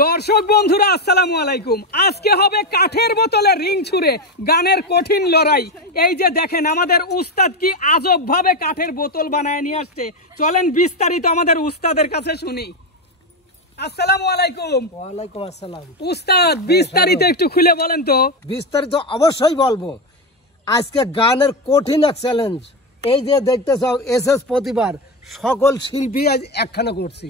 দর্শক বন্ধুরা আসসালামু আলাইকুম। আজকে হবে কাঠের বোতলে রিং ছুঁড়ে গানের কঠিন লড়াই। এই যে দেখেন আমাদের উস্তাদ কি আজব ভাবে কাঠের বোতল বানায় নিয়ে আসছে। চলেন বিস্তারিত আমাদের উস্তাদের কাছে শুনি। আসসালামু আলাইকুম। ওয়ালাইকুম আসসালাম। উস্তাদ বিস্তারিত একটু খুলে বলেন তো। বিস্তারিত অবশ্যই বলবো। আজকে গানের কঠিন এক চ্যালেঞ্জ। এই যে দেখতেছ এসএস প্রতিবার সকল শিল্পী আজ একখানে করছি।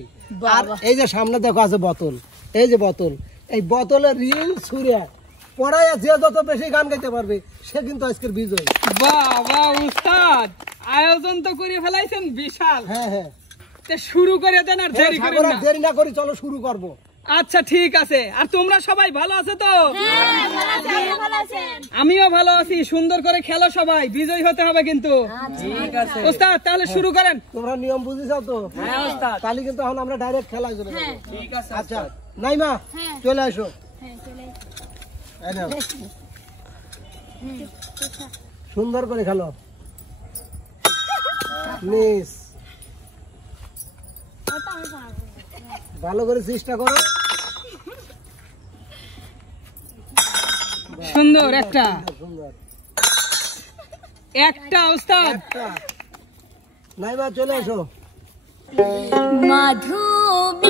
আর এই যে সামনে দেখো আছে বোতল, এই যে বোতল, এই বোতলের রিং ছুঁড়ে পড়ায় যে যত বেশি গান গাইতে পারবে সে কিন্তু আজকের বিজয়। বাহ বাহ উস্তাদ, আয়োজন তো করে ফেলাইছেন বিশাল। হ্যাঁ হ্যাঁ, শুরু করে দেন আর দেরি না করি, চলো শুরু করবো। আচ্ছা ঠিক আছে। আর তোমরা সবাই ভালো আছো তো? আমিও ভালো আছি। সুন্দর করে খেলো সবাই, বিজয়ী হতে হবে কিন্তু। ওস্তাদ তাহলে শুরু করেন। তোমরা নিয়ম বুঝেছো তো? হ্যাঁ ওস্তাদ। তাহলে কিন্তু এখন আমরা ডাইরেক্ট খেলায় চলে যাবো। ঠিক আছে। আচ্ছা নাইমা চলে আসো। সুন্দর করে খেলো। মিস ভালো করে চেষ্টা করো। সুন্দর একটা একটা ওস্তাদ। নাইমা চলে এসো। মাধুবিলাতা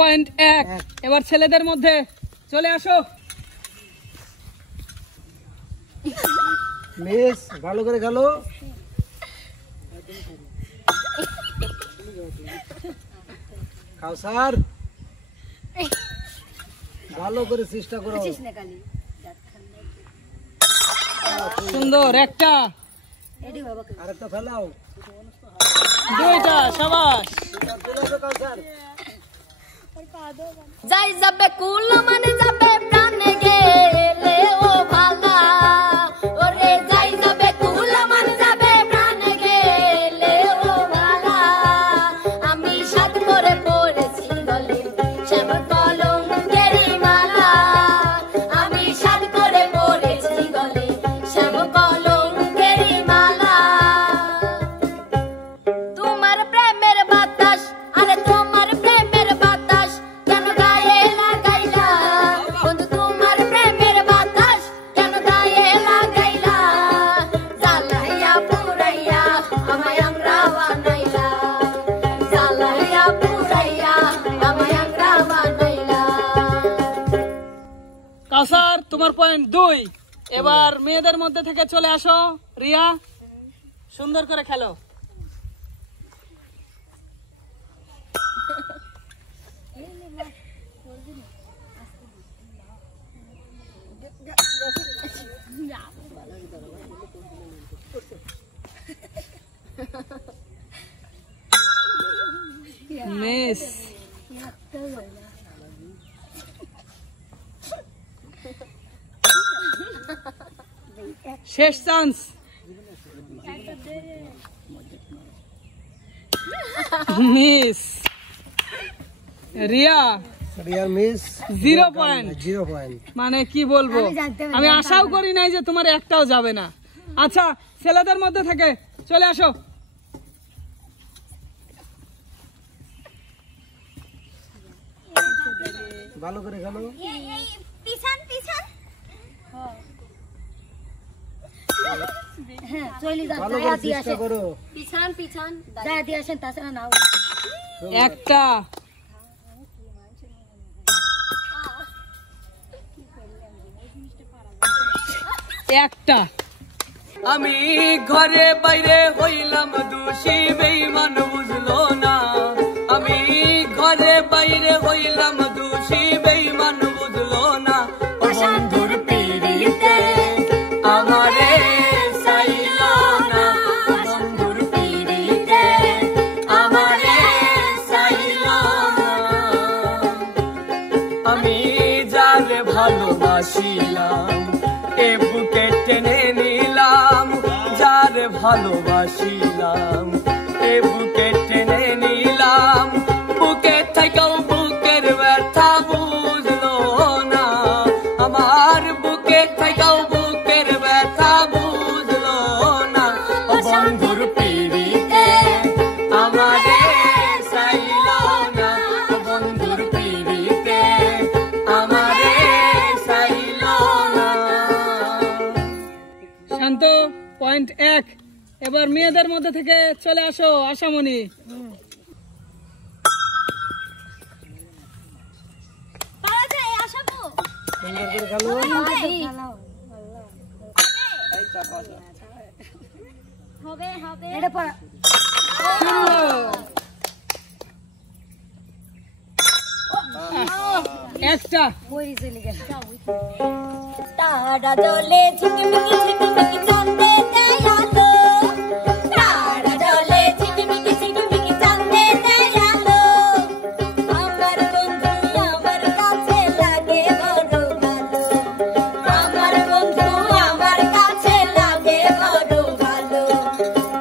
পয়েন্ট 1। এবার ছেলেদের মধ্যে চলে আসো। মিস ভালো করে খেলো। কাউসার ভালো করে চেষ্টা করো। সুন্দর একটা। আরেকটা ফেলাও। দুইটা। শাবাশ। যাই যাবে কুল মানে যাবে প্রাণে গেলে ও ভালা, ওরে যাই যাবে কুল মানে যাবে প্রাণে গেলে ও ভালা। আমি সাত করে পড়েছি গলে শ্যামল কলঙ্কেরি মালা, আমি সাত করে পড়েছি গলে শ্যামল কলঙ্কেরি মালা। তোমার প্রেমের বাতাস, আরে তোমার প্রেমের বাতাস কেন গায়ে লাগাইলা বন্ধু, তোমার প্রেমের বাতাস কেন গায়ে লাগাইলা। জ্বালাইয়া পুরাইয়া আমায় আংরা বানাইলা, জ্বালাইয়া পুরাইয়া আমায় আংরা বানাইলা। কাউসার তোমার পয়েন্ট 2। এবার মেয়েদের মধ্যে থেকে চলে আসো। রিয়া সুন্দর করে খেলো। মিস শেষ চান্স। মিস রিয়া। রিয়ার মিস 0 পয়েন্ট। 0 পয়েন্ট। মানে কি বলবো, আমি আশাও করি নাই যে তোমার একটাও যাবে না। আচ্ছা ছেলেদের মধ্যে থেকে চলে আসো। ভালো করে খেলো। পিছন পিছন হ্যাঁ চলে যান, ভালো করে চেষ্টা করো। পিছন পিছন যা দিয়ে আসেন, তাছাড়া নাও একটা। একটা আমি ঘরে বাইরে হইলাম দোষী বেঈমান বুঝলো না আমি ঘরে বাইরে হইলাম দোষী বেঈমান বুঝলো না বন্ধুর পিড়িতে আমারে চাইলো না বন্ধুর পিড়িতে আমারে চাইলো না আমি যারে ভালোবাসিলাম এ বুকে টেনে নিলাম যারে ভালোবাসিলাম এ বুকে টেনে নিলাম বুকে থেকেও বুকের ব্যথা বুঝলো না আমার বুকে থেকেও বুকের ব্যথা বুঝলো না বন্ধুর পিড়িতে আমারে চাইলো না বন্ধুর পিড়িতে আমারে চাইলো না। শান্ত পয়েন্ট 1। এবার মেয়েদের মধ্যে থেকে চলে আসো আশামণি। পারা যায় আশাবো সুন্দর করে খেলো। হবে হবে এটা পড়া একটা বইরি চলে গেছে তারা জলে ঝিকমিকি ঝিকমিকি চাঁদে দেয়ালো তারা জলে ঝিকমিকি ঝিকমিকি চাঁদে দেয়ালো আমার বন্ধু আমার কাছে লাগে বড় ভালো আমার বন্ধু আমার কাছে লাগে বড় ভালো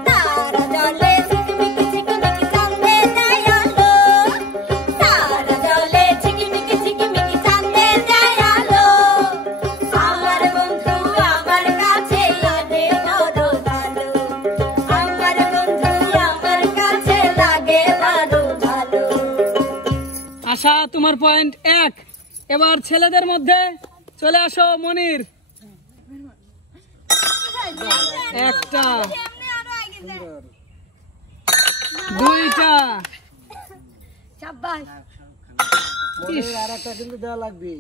তারা জলে ঝিকমিকি ঝিকমিকি চাঁদে দেয়ালো তারা জলে ঝিকমিকি ঝিকমিকি চাঁদে দেয়ালো আমার বন্ধু আমার কাছে লাগে বড় ভালো আমার বন্ধু আমার কাছে লাগে বড় ভালো। আশা তোমার পয়েন্ট 1। এবার ছেলেদের মধ্যে চলে আসো মনির। একটা দুইটা শাবাশ আর একটা কিন্তু দেওয়া লাগবে।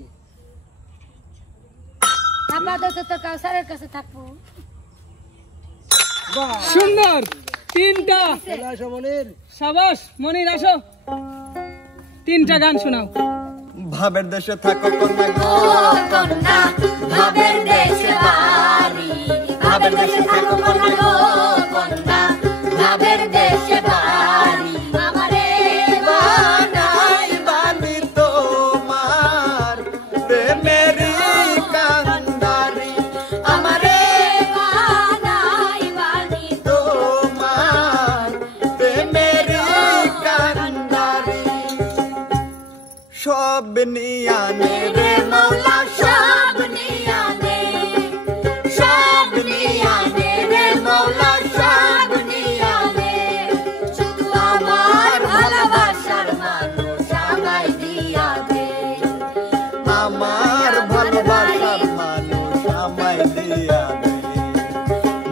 আপাতত তো কাউসারের কাছে থাকবো বাহ, সুন্দর তিনটা চলে আসো মনির। সাবাস মনির আসো তিনটা গান শোনাও। ভাবের দেশে থাকো কন্যা গো কন্যা ভাবের দেশে বাড়ি ভাবের দেশে থাকো কন্যা গো কন্যা ভাবের দেশে বাড়ি আমারে বানাই বানি তোমার প্রেমেরই কান্দারি আমারে বানাই বানি তোমার প্রেমেরই কান্দারি সব নিয়ানে রে মৌলা সব নিয়ানে রে মৌলা সব নিয়ানে শুধু আমার ভালোবাসার মানুষ আমায় দিয়া দে আমার ভালোবাসার মানুষ আমায় দিয়া দে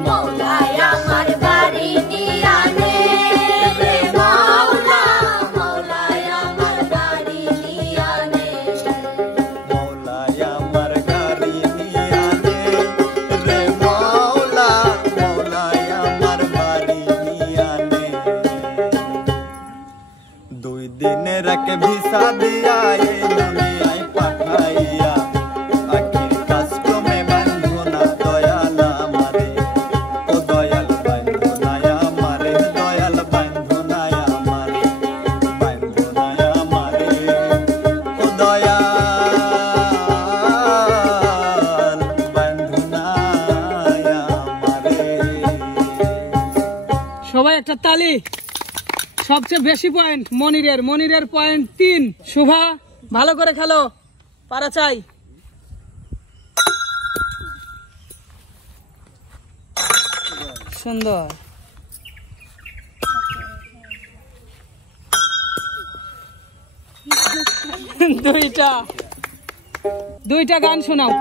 মৌলাই আমার বাড়ি নিয়ানে রে মৌলা মৌলাই আমার বাড়ি নিয়ানে মৌলাই আমার গাড়ি নিয়া দে রে মৌলা মৌলাই আমার বাড়ি নিয়া নে 2 দিনের এক ভিসা দিয়া এই দুনিয়ায় পাঠাইয়া আখির কাস্টমে বান্ধো না দয়াল আমারে ও দয়াল বান্ধো না আমারে দয়াল বান্ধো না আমারে বান্ধো না আমারে ও দয়াল বান্ধো না আমারে। সবাই একটা তালি। সবচেয়ে বেশি পয়েন্ট মনিরের পয়েন্ট 3। শুভা ভালো করে খেলো পারা চাই। সুন্দর দুইটা গান শোনাও।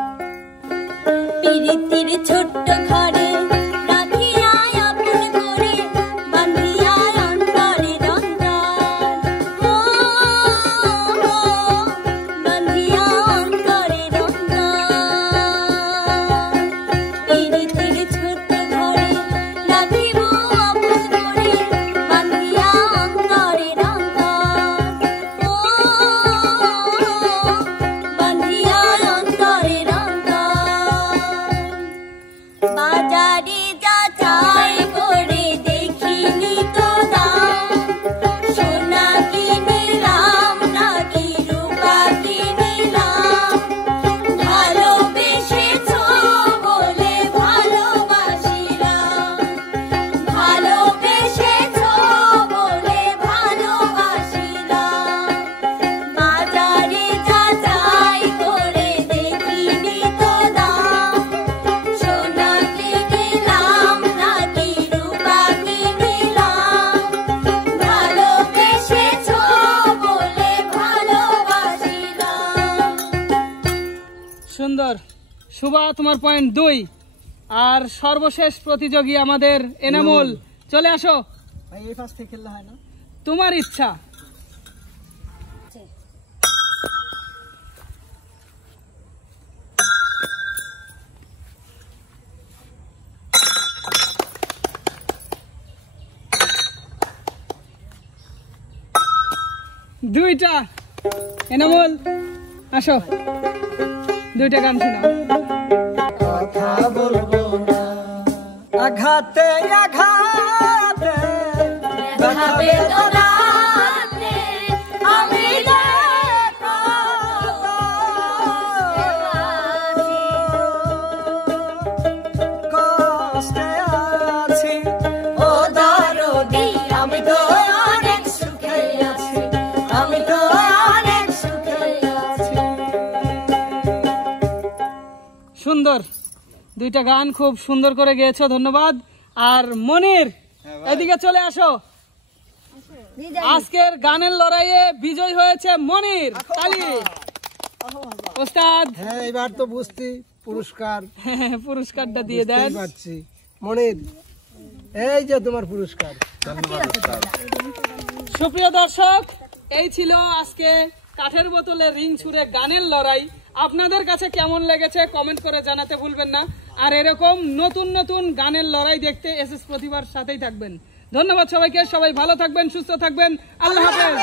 পিরিতির ছোট্ট ঘরে রাখিয়া আপন করে বান্ধিয়া অন্তরে রন্ধন বান্ধিয়া অন্তরে রন্ধন পিরিতির ছোট্ট ঘরে শুভা তোমার পয়েন্ট 2। আর সর্বশেষ প্রতিযোগী আমাদের এনামুল, চলে আসো। ভাই এই পাশ থেকে খেললে হয় না? তোমার ইচ্ছা। দুইটা। এনামুল আসো, দুইটা গান শোনাও। কথা বলবো না আঘাতে আঘাতে দেখাবে তোরাতে আমি যে কষ্টে আছি ও দরদি আমি তো অনেক সুখে আছি, আমি তো অনেক সুখে আছি। সুন্দর, দুইটা গান খুব সুন্দর করে গেয়েছো, ধন্যবাদ। আর মনির, এদিকে চলে আসো। আজকের গানের লড়াইয়ে বিজয় হয়েছে মনির। তালি ওস্তাদ। হ্যাঁ এবার তো বুঝছি পুরস্কার পুরস্কারটা দিয়ে দেন। বুঝতেই পারছি। মনির, এই যে তোমার পুরস্কার। সুপ্রিয় দর্শক, এই ছিল আজকে কাঠের বোতলে রিং ছুঁড়ে গানের লড়াই। আপনাদের কাছে কেমন লেগেছে কমেন্ট করে জানাতে ভুলবেন না। আর এরকম নতুন নতুন গানের লড়াই দেখতে এসএস প্রতিভার সাথেই থাকবেন। ধন্যবাদ সবাইকে, সবাই ভালো থাকবেন, সুস্থ থাকবেন, আল্লাহ হাফেজ।